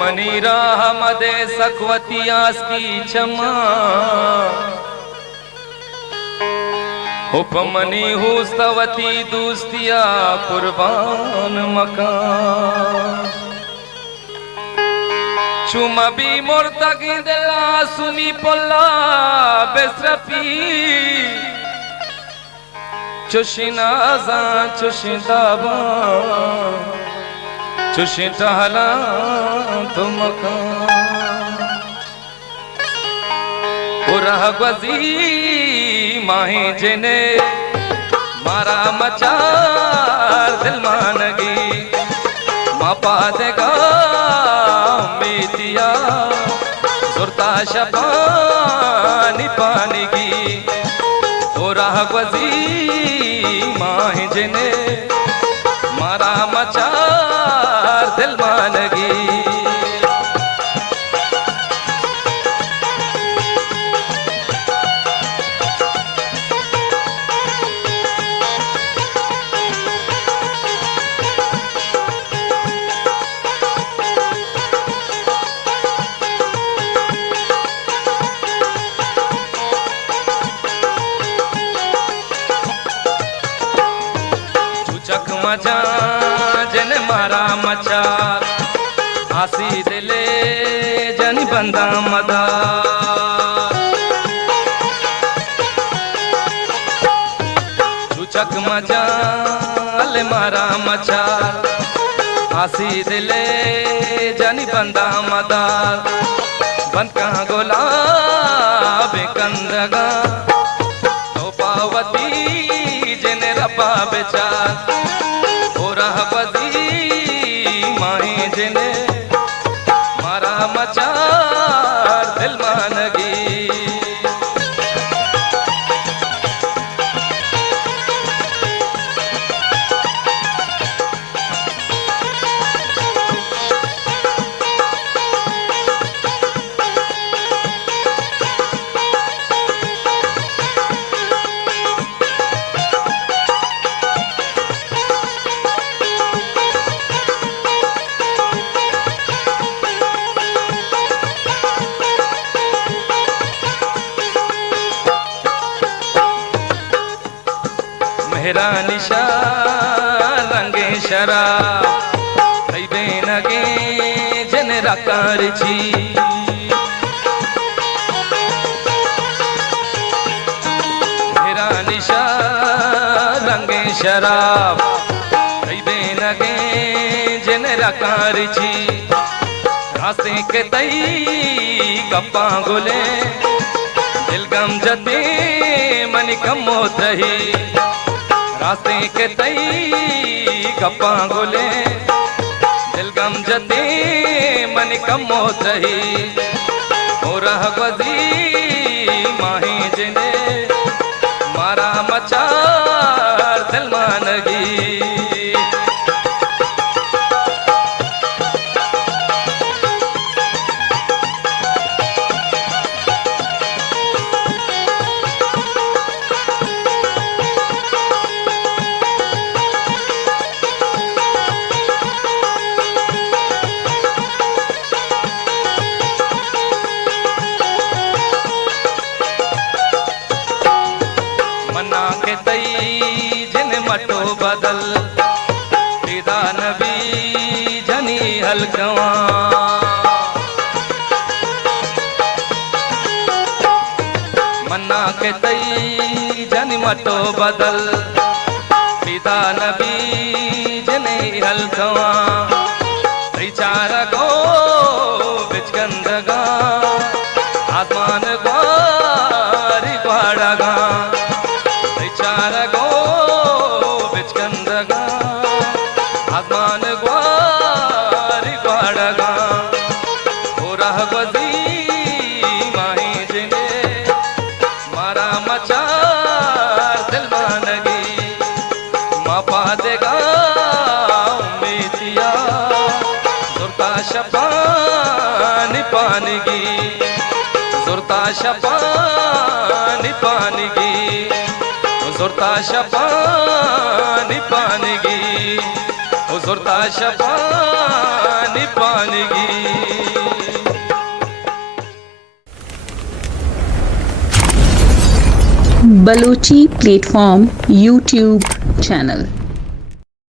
Money राह मदे सखवती आस की क्षमा उपमनी हुस्तवती दूस्तिया कुर्बान मकान चुमा भी मोरतगी दिला सुमी पोला बेसरपी चुशिनाजा चुशिदाबा चुशिटहला तुमका उरहगजी माही जने मारा मचार दिल मानगी मापा देगा मेतिया सुरता शबानी पानीगी उरहगजी माही जने मारा मचार दिल मानगी मचा जन मारा मचार आसी दिले जन बंदा मदा चुचक मचा ले मारा मचार आसी दिले जन बंदा मदा बंद कहाँ गुलाब कंदगा तो पावती जन रपा बेचार माही जने मारा मचार दिल मानगी मेरा निशा रंगे शराब थैबे नगे जन राकार छी मेरा निशा रंगे शराब थैबे नगे जन राकार छी रास्ते के तई गप्पा गोले दिल गम जते मन कमो तही रास्ते के तई गप्पा गोले दिल गम जते मन कमो तही हो रहगजी माही जने मारा मचार दिल मानगी मना के तई जन मटो बदल फिदा नबी जनी हलकवा मना के तई जन मटो बदल फिदा नबी जनी हलकवा विचार गो बिचकंदगा आसमान ग्वारी ग्वाड़गा गो बिचकंदगा आसमान ग्वारी ग्वाड़गा हो रहगजी माही जने मारा मचार दिल मानगी मापा देगा मेतिया सुरता शपान पानगी सुरता शपान पानगी सुरता शपान पानगी सुरता शपान पानगी। Balochi platform YouTube channel.